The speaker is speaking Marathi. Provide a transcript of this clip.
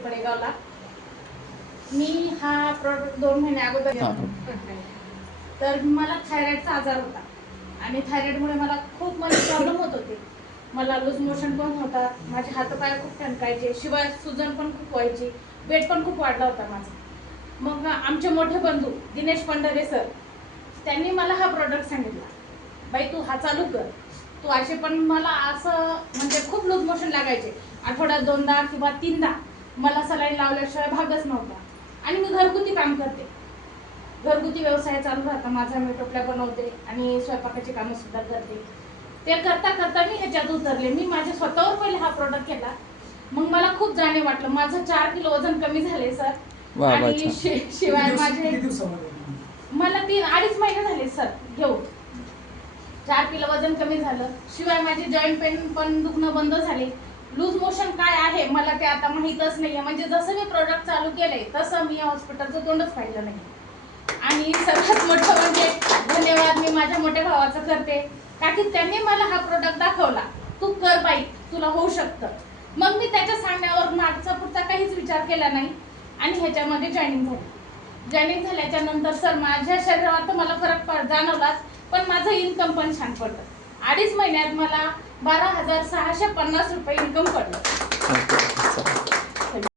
पडेगावला। मी हा प्रोडक्ट 2 महिने अगोदर तर मला थायरॉइडचा आजार होता आणि थायरॉइडमुळे मला खूप प्रॉब्लेम होत होते। मला लूज मोशन पण होता, माझे हातपाय खूप ठणकायचे, शिवाय सुजन पण खूप व्हायची, वेट पण खूप वाढला होता माझा। मग आमचे मोठे बंधू दिनेश पंढरे सर त्यांनी मला हा प्रोडक्ट सांगितला, बाई तू हा चालू कर। तू असे पण मला असं म्हणजे खूप लूज मोशन लागायचे, आठवड्यात 2दा किंवा 3दा मला सलाईन लावल्याशिवाय भागच नव्हता। आणि मी घरगुती काम करते, घरगुती व्यवसाय चालू राहता माझा। मी टोपल्या बनवते आणि स्वयंपाकाची कामं सुद्धा करते। ते करता करता मी ह्याच्यात उतरले। मी माझ्या स्वतःवर पहिले हा प्रोडक्ट केला, मग मला खूप जाणीव वाटलं। माझं 4 किलो वजन कमी झाले सर। आणि शिवाय माझे मला 3-2.5 महिने झाले सर घेऊन। 4 किलो वजन कमी झालं, शिवाय माझी जॉईंट पेन पण दुखणं बंद झाले। लूज मोशन काय आहे मला ते आता माहीतच नाहीये, म्हणजे जसं मी प्रोडक्ट चालू केलंय तसं मी हॉस्पिटलचं तोंडच पाहिलं नाही। आणि सर्वात मोठं म्हणजे धन्यवाद मी माझ्या मोठ्या भावाचं करते, का की त्यांनी मला हा प्रोडक्ट दाखवला, तू कर बाई तुला होऊ शकतं। मग मी त्याच्या सांगण्यावर मागचा पुढचा काहीच विचार केला नाही आणि ह्याच्यामध्ये जॉईनिंग झाली। जॉईनिंग झाल्याच्या नंतर सर माझ्या शरीरावर तर मला फरक जाणवलाच, पण माझं इन्कम पण छान पडलं। 2.5 महिन्यात मला 12,650 रुपये इन्कम पडलं।